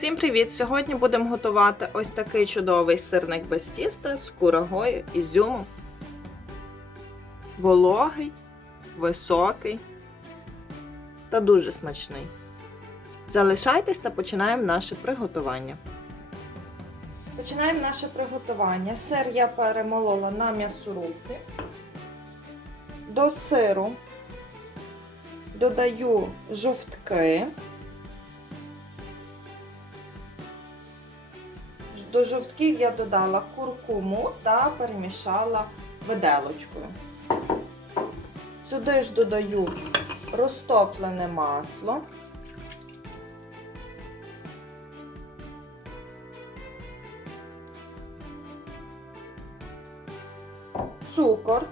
Всім привіт! Сьогодні будемо готувати ось такий чудовий сирник без тіста з курагою, ізюмом. Вологий, високий та дуже смачний. Залишайтесь та починаємо наше приготування. Починаємо наше приготування. Сир я перемолола на м'ясорубці. До сиру додаю жовтки. До жовтків я додала куркуму та перемішала виделочкою. Сюди ж додаю розтоплене масло. Цукор.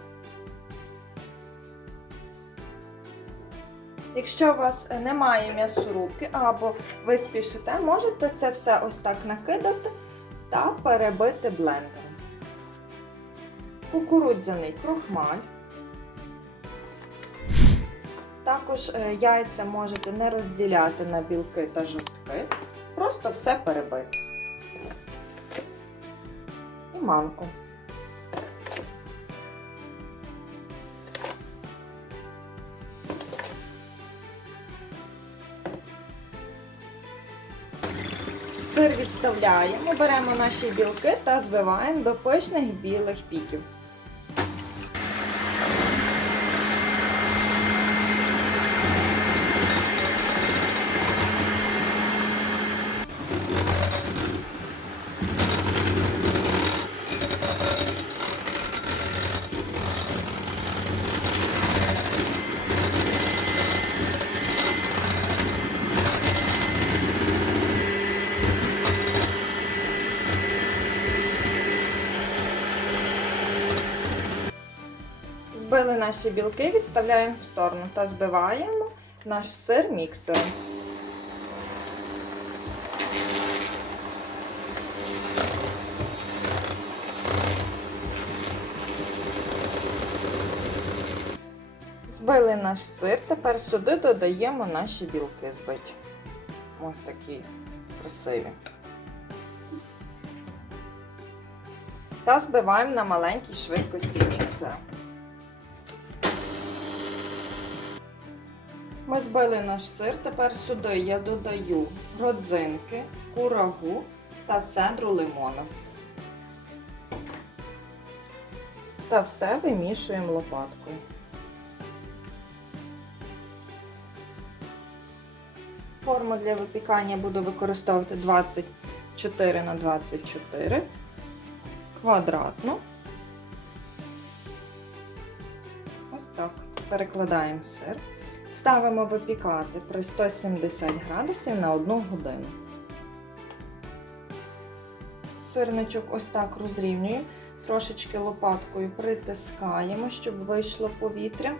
Якщо у вас немає м'ясорубки або ви спішите, можете це все ось так накидати та перебити блендером. Кукурудзяний крохмаль. Також е, яйця можете не розділяти на білки та жовтки, просто все перебити. І манку. Сир відставляємо, беремо наші білки та збиваємо до пишних білих піків. Збили наші білки, відставляємо в сторону та збиваємо наш сир міксером. Збили наш сир, тепер сюди додаємо наші білки збиті. Ось такі красиві. Та збиваємо на маленькій швидкості міксера. Ми збили наш сир, тепер сюди я додаю родзинки, курагу та цедру лимона. Та все вимішуємо лопаткою. Форму для випікання буду використовувати 24 на 24 квадратну. Ось так. Перекладаємо сир. Ставимо випікати при 170 градусів на 1 годину. Сирничок ось так розрівнюємо, трошечки лопаткою притискаємо, щоб вийшло повітря.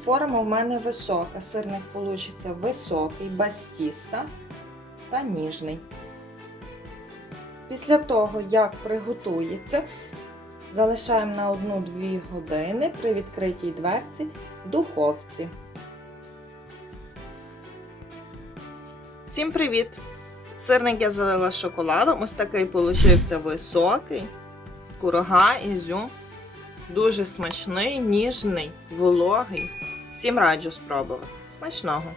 Форма в мене висока, сирник вийде високий, без тіста та ніжний. Після того, як приготується, залишаємо на 1-2 години при відкритій дверці в духовці. Всім привіт! Сирник я залила шоколадом. Ось такий получився високий. Курага, ізюм. Дуже смачний, ніжний, вологий. Всім раджу спробувати. Смачного!